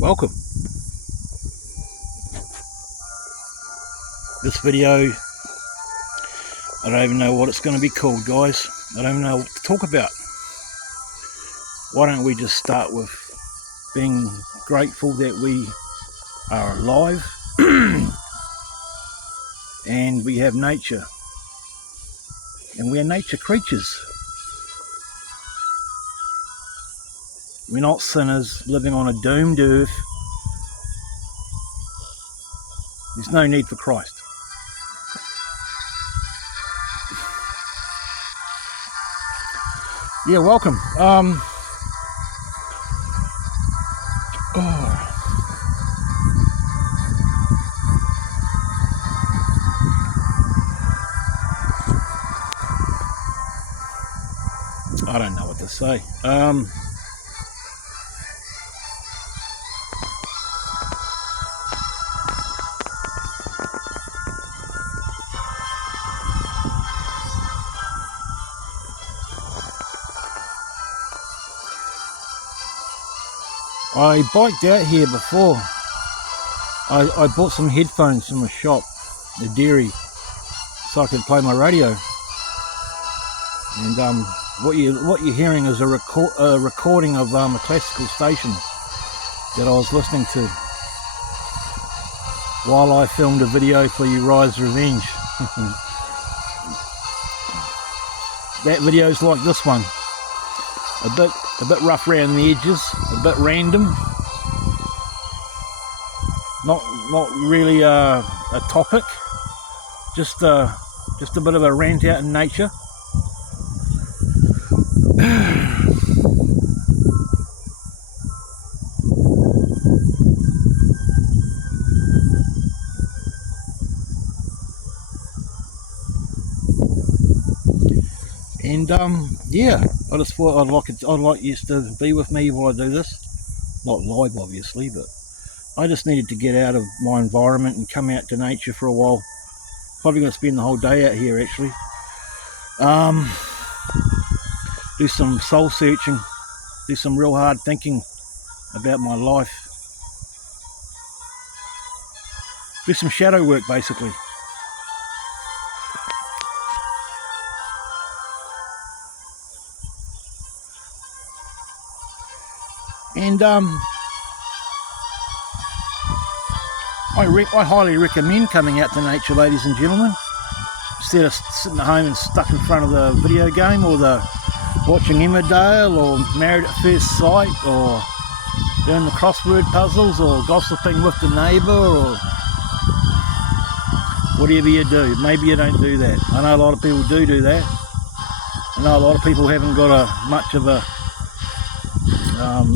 welcome. This video, I don't even know what it's going to be called, guys. I don't even know what to talk about. Why don't we just start with being grateful that we are alive and we have nature, and we are nature creatures. We're not sinners living on a doomed earth. There's no need for Christ. Yeah, welcome. I don't know what to say. I biked out here before. I bought some headphones from a shop, a dairy, so I could play my radio. And what you're hearing is a recording of a classical station that I was listening to while I filmed a video for Uriah's Revenge. That video's like this one. A bit rough around the edges, a bit random, not really a topic, just a bit of a rant out in nature. And yeah, I just thought I'd like you to be with me while I do this. Not live, obviously, but I just needed to get out of my environment and come out to nature for a while. Probably going to spend the whole day out here, actually. Do some soul searching, do some real hard thinking about my life. Do some shadow work, basically. And I highly recommend coming out to nature, ladies and gentlemen, instead of sitting at home and stuck in front of the video game or watching Emmerdale or Married at First Sight or doing the crossword puzzles or gossiping with the neighbour or whatever you do. Maybe you don't do that. I know a lot of people do that. I know a lot of people haven't got much of a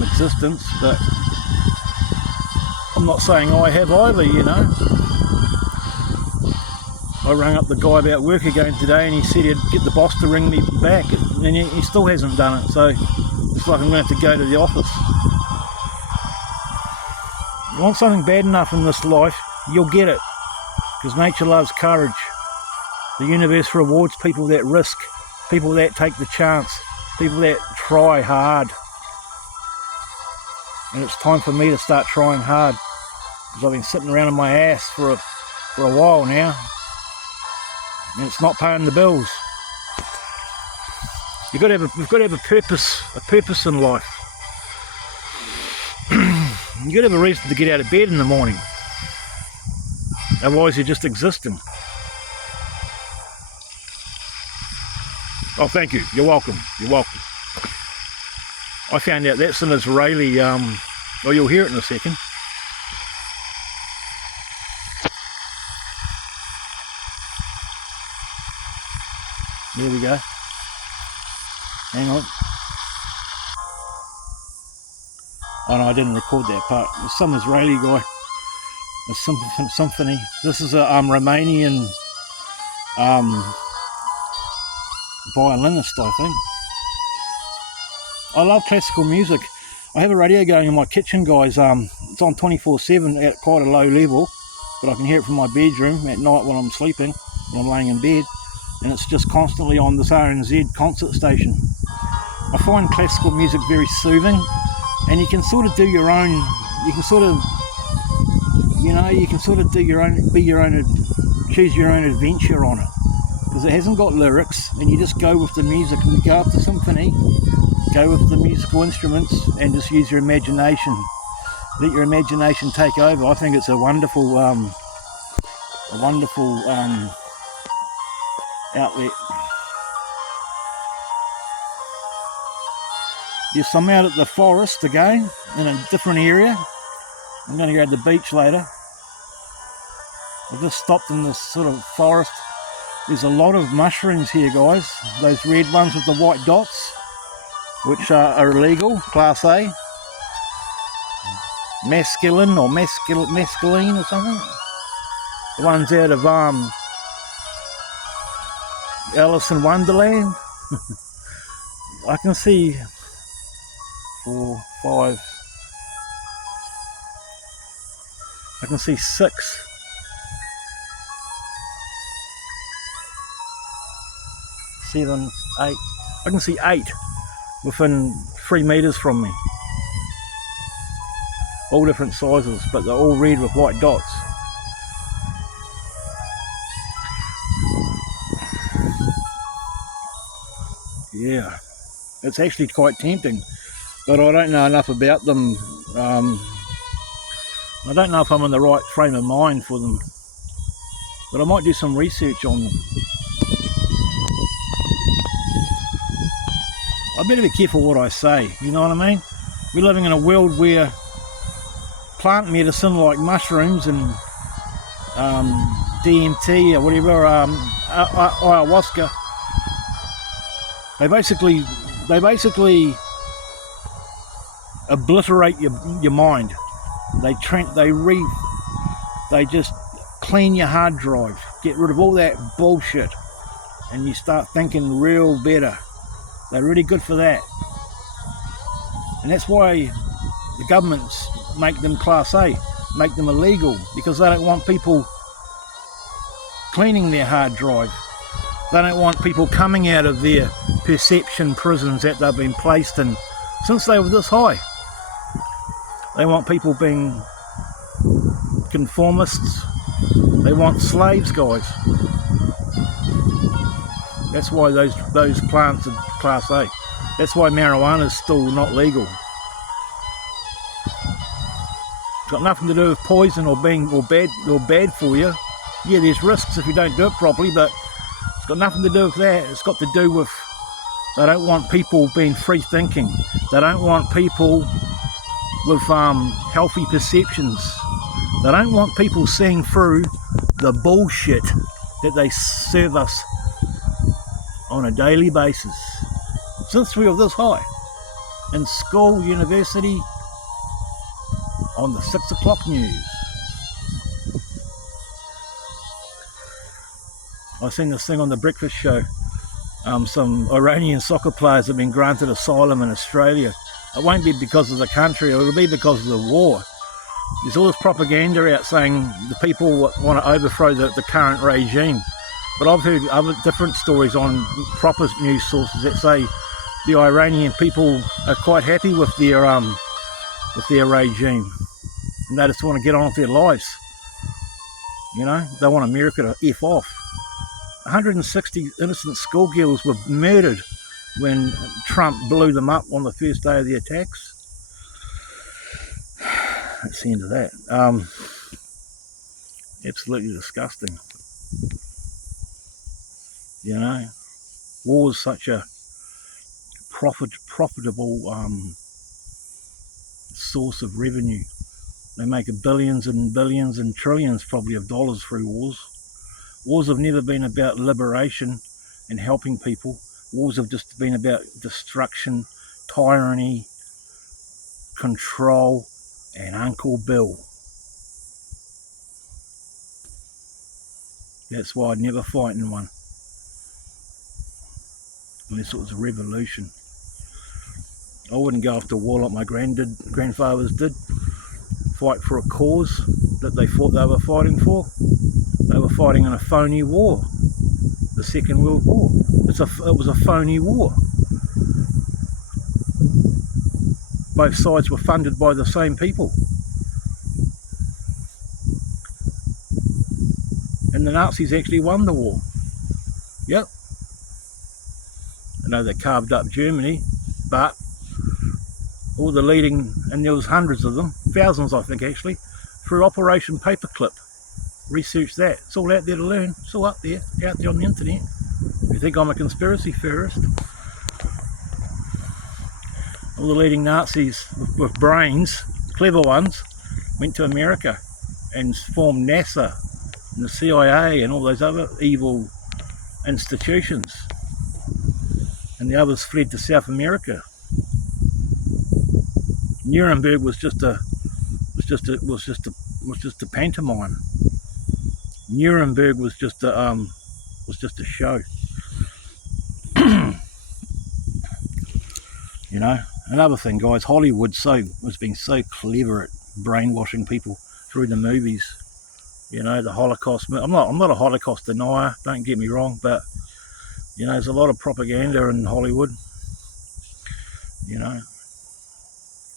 existence, but I'm not saying I have either, you know. I rang up the guy about work again today and he said he'd get the boss to ring me back, and he still hasn't done it, so it's like I'm going to have to go to the office. You want something bad enough in this life, you'll get it, because nature loves courage. The universe rewards people that risk, people that take the chance, people that try hard. And it's time for me to start trying hard, because I've been sitting around on my ass for a while now, and it's not paying the bills. We've got to have a purpose in life. You've got to have a reason to get out of bed in the morning. Otherwise you're just existing. Oh, thank you. You're welcome. You're welcome. I found out that's an Israeli, well, you'll hear it in a second. There we go. Hang on. Oh no, I didn't record that part. There's some Israeli guy. A symphony. This is a Romanian violinist, I think. I love classical music. I have a radio going in my kitchen, guys. It's on 24/7 at quite a low level, but I can hear it from my bedroom at night when I'm sleeping, when I'm laying in bed, and it's just constantly on this RNZ concert station. I find classical music very soothing, and you can sort of do your own you can sort of, you know, you can sort of do your own, choose your own adventure on it, because it hasn't got lyrics, and you just go with the music. And you go up the symphony, go with the musical instruments, and just use your imagination. Let your imagination take over. I think it's a wonderful outlet. Yes, I'm out at the forest again, in a different area. I'm going to go to the beach later. I've just stopped in this sort of forest. There's a lot of mushrooms here, guys. Those red ones with the white dots, which are illegal, Class A. Mescaline or mescaline or something. The ones out of Alice in Wonderland. I can see 4, 5. I can see 6. 7, 8. I can see 8 within 3 meters from me. All different sizes, but they're all red with white dots. Yeah, it's actually quite tempting, but I don't know enough about them. I don't know if I'm in the right frame of mind for them, but I might do some research on them. I better be careful what I say, you know what I mean? We're living in a world where plant medicine like mushrooms and DMT or whatever, ayahuasca, they basically obliterate your mind. They just clean your hard drive, get rid of all that bullshit, and you start thinking real better. They're really good for that, and that's why the governments make them Class A, make them illegal, because they don't want people cleaning their hard drive. They don't want people coming out of their perception prisons that they've been placed in since they were this high. They want people being conformists. They want slaves, guys. That's why those plants are Class A. That's why marijuana is still not legal. It's got nothing to do with poison or being bad for you. Yeah, there's risks if you don't do it properly, but it's got nothing to do with that. It's got to do with, they don't want people being free thinking. They don't want people with healthy perceptions. They don't want people seeing through the bullshit that they serve us on a daily basis. Since we were this high, in school, university, on the 6 o'clock news. I seen this thing on the breakfast show. Some Iranian soccer players have been granted asylum in Australia. It won't be because of the country, it'll be because of the war. There's all this propaganda out saying the people want to overthrow the current regime. But I've heard other different stories on proper news sources that say the Iranian people are quite happy with their regime. And they just want to get on with their lives. You know, they want America to F off. 160 innocent schoolgirls were murdered when Trump blew them up on the first day of the attacks. That's the end of that. Absolutely disgusting. You know, war is such a profitable source of revenue. They make billions and billions and trillions probably of dollars through wars. Wars have never been about liberation and helping people. Wars have just been about destruction, tyranny, control, and Uncle Bill. That's why I'd never fight in one, unless it was a revolution. I wouldn't go off to war like my grandfathers did. Fight for a cause that they thought they were fighting for. They were fighting in a phony war, the Second World War. It was a phony war. Both sides were funded by the same people. and the Nazis actually won the war. Yep. I know they carved up Germany, but all the leading, and there was hundreds of them, thousands I think actually, through Operation Paperclip. Research that. It's all out there to learn. It's all out there on the internet. If you think I'm a conspiracy theorist. All the leading Nazis with brains, clever ones, went to America and formed NASA and the CIA and all those other evil institutions. And the others fled to South America. Nuremberg was just a pantomime. Nuremberg was just a show. You know, another thing, guys, Hollywood was being so clever at brainwashing people through the movies. You know, the Holocaust. I'm not a Holocaust denier. Don't get me wrong, but you know, there's a lot of propaganda in Hollywood. You know,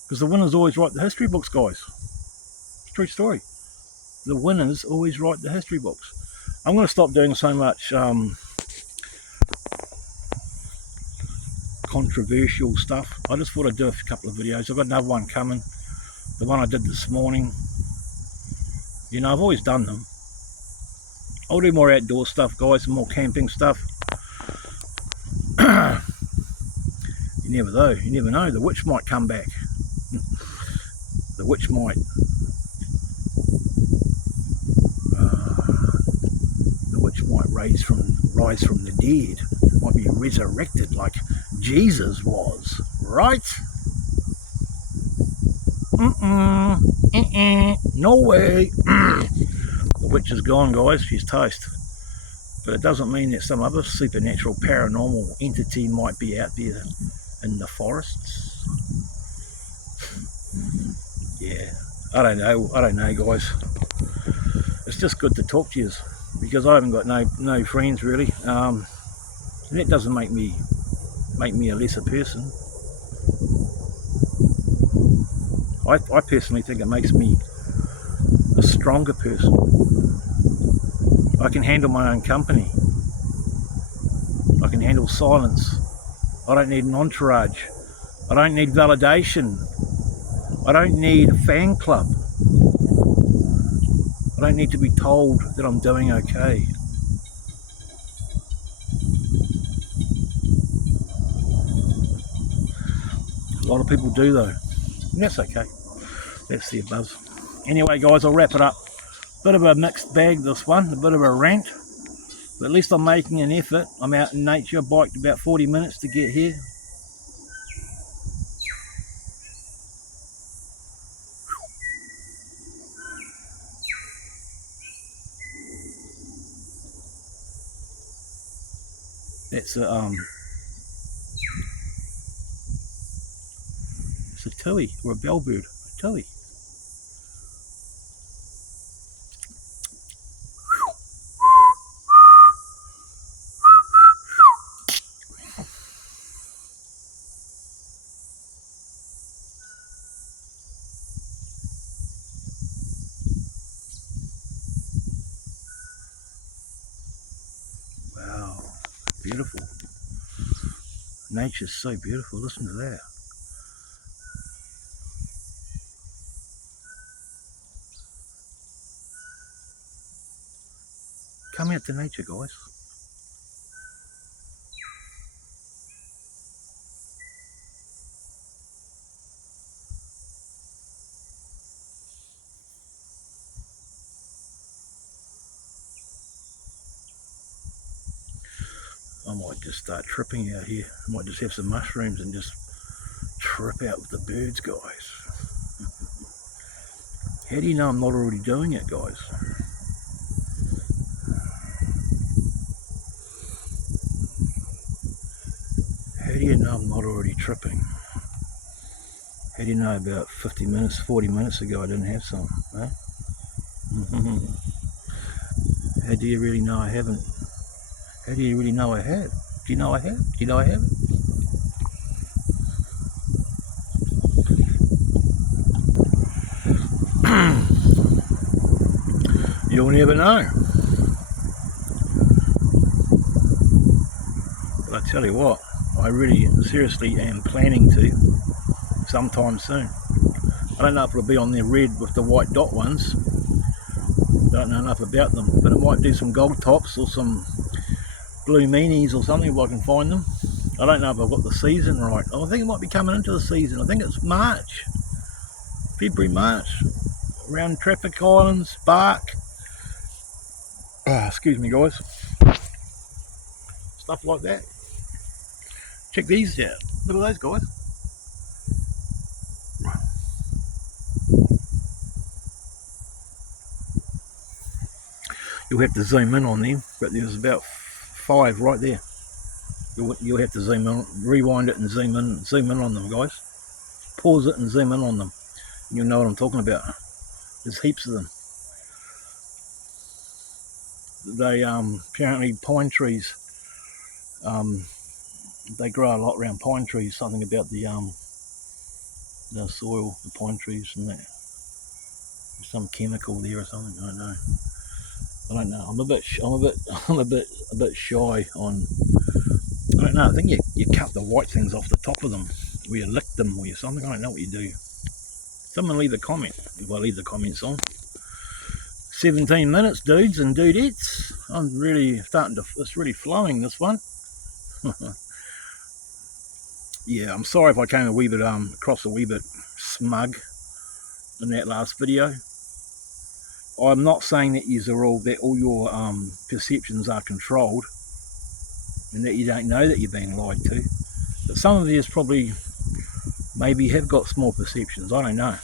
because the winners always write the history books, guys. It's a true story. The winners always write the history books. I'm going to stop doing so much controversial stuff. I just thought I'd do a couple of videos. I've got another one coming. The one I did this morning. You know, I've always done them. I'll do more outdoor stuff, guys, and more camping stuff. You never know. The witch might come back. The witch might. The witch might rise from the dead. Might be resurrected like Jesus was, right? No way. The witch is gone, guys. She's toast. But it doesn't mean that some other supernatural paranormal entity might be out there in the forests. Yeah, I don't know, guys. It's just good to talk to you because I haven't got no friends really. And that doesn't make me a lesser person. I personally think it makes me a stronger person. I can handle my own company. I can handle silence. I don't need an entourage. I don't need validation. I don't need a fan club. I don't need to be told that I'm doing okay. A lot of people do though, and that's okay. That's the above. Anyway, guys, I'll wrap it up. Bit of a mixed bag, this one, a bit of a rant, but at least I'm making an effort. I'm out in nature. I biked about 40 minutes to get here. It's a tui or a bellbird, a tui. Wow, beautiful. Nature's so beautiful. Listen to that. Come out to nature, guys. I might just start tripping out here. I might just have some mushrooms and just trip out with the birds, guys. How do you know I'm not already doing it, guys? How do you know I'm not already tripping? How do you know about 50 minutes, 40 minutes ago I didn't have some? Huh? How do you really know I haven't? How do you really know I have? Do you know I have? Do you know I haven't? You'll never know. Tell you what, I really seriously am planning to sometime soon. I don't know if it'll be on the red with the white dot ones. Don't know enough about them, but it might do some gold tops or some blue meanies or something if I can find them. I don't know if I've got the season right. I think it might be coming into the season. I think it's March, February, March, around Traffic Islands, Bark. Excuse me, guys. Stuff like that. Check these out. Look at those guys. You'll have to zoom in on them, but there's about 5 right there. You'll have to zoom in, rewind it and zoom in on them, guys. Pause it and zoom in on them. You'll know what I'm talking about. There's heaps of them. They apparently pine trees. They grow a lot around pine trees. Something about the soil, the pine trees, and that. There's some chemical there or something. I don't know. I'm a bit shy on. I don't know. I think you cut the white things off the top of them, or you lick them, or you something. I don't know what you do. Someone leave a comment if I leave the comments on. 17 minutes, dudes and dudettes. I'm really starting to. It's really flowing, this one. Yeah, I'm sorry if I came a wee bit across a wee bit smug in that last video. I'm not saying that all your perceptions are controlled and that you don't know that you're being lied to. But some of you probably maybe have got small perceptions. I don't know.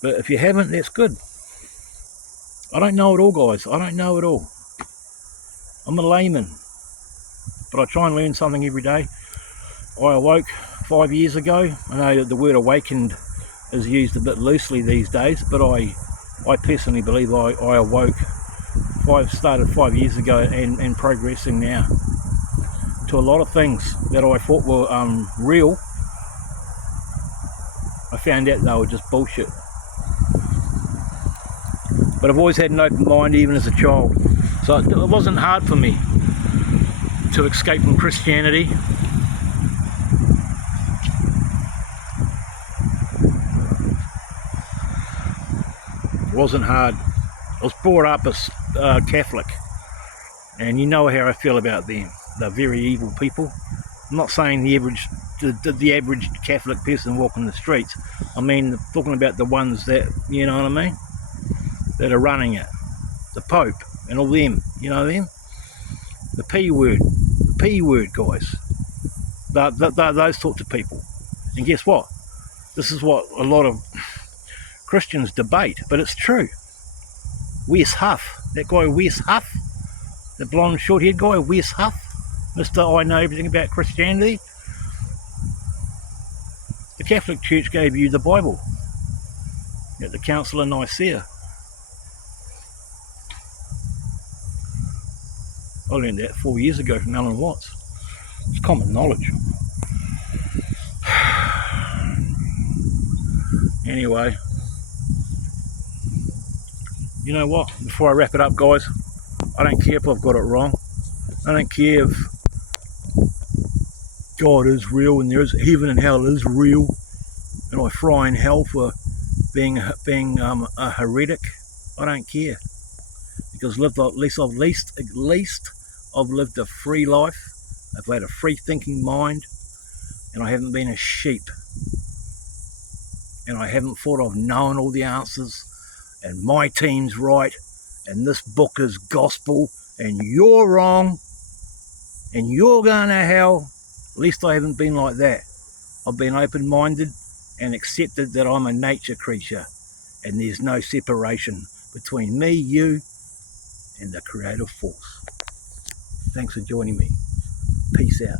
But if you haven't, that's good. I don't know it all, guys. I don't know it all. I'm a layman, but I try and learn something every day. I awoke 5 years ago. I know that the word awakened is used a bit loosely these days, but I personally believe I awoke started 5 years ago and progressing now to a lot of things that I thought were real. I found out they were just bullshit. But I've always had an open mind, even as a child, so it wasn't hard for me to escape from Christianity. It wasn't hard. I was brought up as Catholic, and you know how I feel about them. They're very evil people. I'm not saying the average Catholic person walking the streets. I mean, talking about the ones that, you know what I mean, that are running it. The Pope and all them, you know them? The P word guys. They're those sorts of people. And guess what? This is what a lot of Christians debate, but it's true. Wes Huff, that guy Wes Huff, the blonde short-haired guy, Wes Huff, Mr. I know everything about Christianity. The Catholic Church gave you the Bible at the Council of Nicaea. I learned that 4 years ago from Alan Watts. It's common knowledge. Anyway, you know what? Before I wrap it up, guys, I don't care if I've got it wrong. I don't care if God is real and there's heaven and hell is real, and I fry in hell for being a heretic. I don't care, because at least I've lived a free life. I've had a free thinking mind, and I haven't been a sheep. And I haven't thought I've known all the answers, and my team's right, and this book is gospel, and you're wrong, and you're going to hell. At least I haven't been like that. I've been open-minded and accepted that I'm a nature creature, and there's no separation between me, you, and the creative force. Thanks for joining me. Peace out.